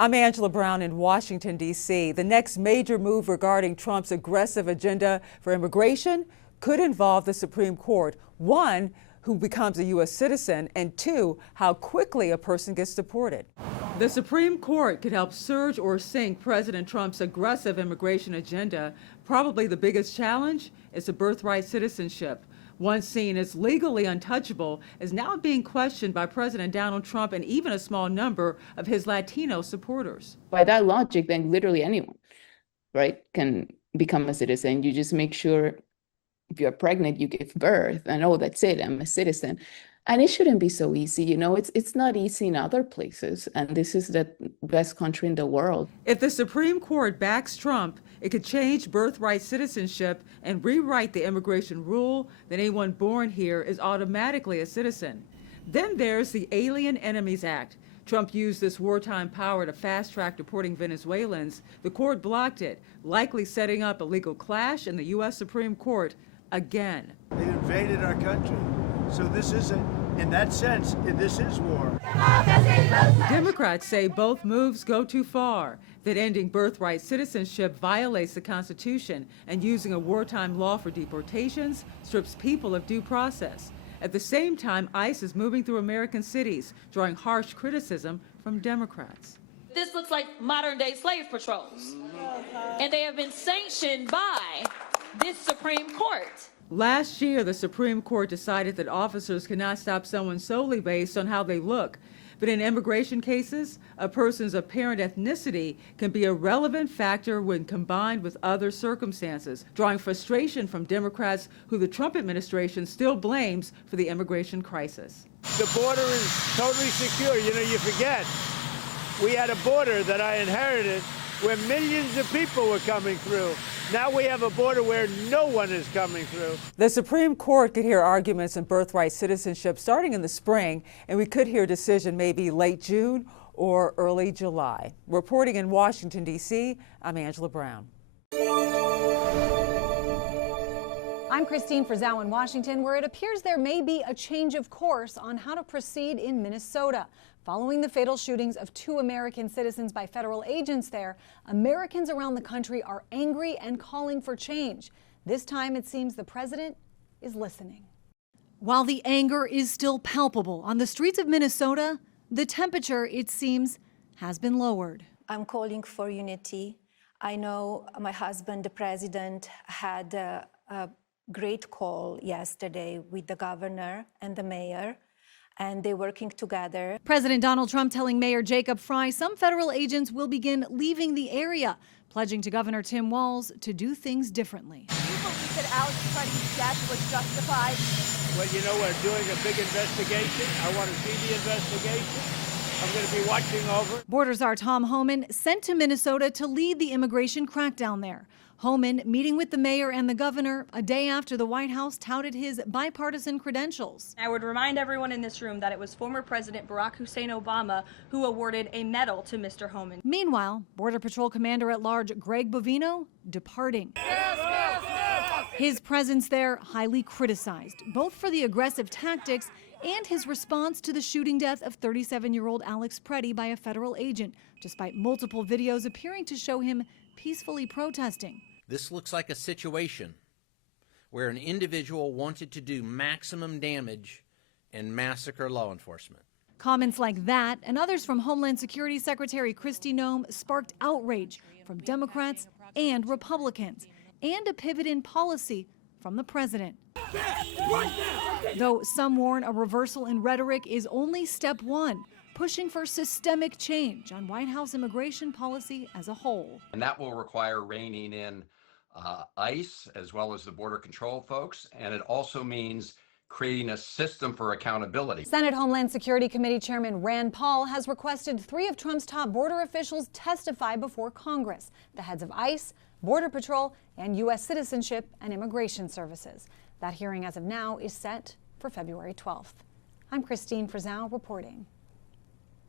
I'm Angela Brown in Washington, D.C. The next major move regarding Trump's aggressive agenda for immigration could involve the Supreme Court. One, who becomes a U.S. citizen, and two, how quickly a person gets deported. The Supreme Court could help surge or sink President Trump's aggressive immigration agenda. Probably the biggest challenge is the birthright citizenship. Once seen as legally untouchable, is now being questioned by President Donald Trump and even a small number of his Latino supporters. By that logic, then literally anyone, right, can become a citizen. You just make sure if you're pregnant, you give birth, and oh, that's it, I'm a citizen. And it shouldn't be so easy. You know, it's not easy in other places, and this is the best country in the world. If the Supreme Court backs Trump, it could change birthright citizenship and rewrite the immigration rule that anyone born here is automatically a citizen. Then there's the Alien Enemies Act. Trump used this wartime power to fast-track deporting Venezuelans. The court blocked it, likely setting up a legal clash in the U.S. Supreme Court again. They invaded our country. So this isn't, in that sense, this is war. Democrats say both moves go too far, that ending birthright citizenship violates the Constitution, and using a wartime law for deportations strips people of due process. At the same time, ICE is moving through American cities, drawing harsh criticism from Democrats. This looks like modern-day slave patrols, and they have been sanctioned by this Supreme Court. Last year, the Supreme Court decided that officers cannot stop someone solely based on how they look. But in immigration cases, a person's apparent ethnicity can be a relevant factor when combined with other circumstances, drawing frustration from Democrats who the Trump administration still blames for the immigration crisis. The border is totally secure. You know, you forget, we had a border that I inherited where millions of people were coming through. Now we have a border where no one is coming through. The Supreme Court could hear arguments in birthright citizenship starting in the spring, and we could hear a decision maybe late June or early July. Reporting in Washington, D.C., I'm Angela Brown. I'm Christine Frizzau in Washington, where it appears there may be a change of course on how to proceed in Minnesota. Following the fatal shootings of 2 American citizens by federal agents there, Americans around the country are angry and calling for change. This time, it seems the president is listening. While the anger is still palpable on the streets of Minnesota, the temperature, it seems, has been lowered. I'm calling for unity. I know my husband, the president, had a great call yesterday with the governor and the mayor, and they're working together. President Donald Trump telling Mayor Jacob Frey some federal agents will begin leaving the area, pledging to Governor Tim Walz to do things differently. Do you believe that Alex Freddie's death was justified? Well, you know, we're doing a big investigation. I want to see the investigation. I'm going to be watching over. Border Czar Tom Homan sent to Minnesota to lead the immigration crackdown there. Homan meeting with the mayor and the governor a day after the White House touted his bipartisan credentials. I would remind everyone in this room that it was former President Barack Hussein Obama who awarded a medal to Mr. Homan. Meanwhile, Border Patrol Commander-at-Large Greg Bovino departing. His presence there highly criticized, both for the aggressive tactics and his response to the shooting death of 37-year-old Alex Freddie by a federal agent, despite multiple videos appearing to show him peacefully protesting. This looks like a situation where an individual wanted to do maximum damage and massacre law enforcement. Comments like that and others from Homeland Security Secretary Kristi Noem sparked outrage from Democrats and Republicans, and a pivot in policy from the president. Though some warn a reversal in rhetoric is only step one, pushing for systemic change on White House immigration policy as a whole. And that will require reining in ICE as well as the border control folks, and it also means creating a system for accountability. Senate Homeland Security Committee Chairman Rand Paul has requested 3 of Trump's top border officials testify before Congress, the heads of ICE, Border Patrol, and U.S. Citizenship and Immigration Services. That hearing as of now is set for February 12th. I'm Christine Frizzau reporting.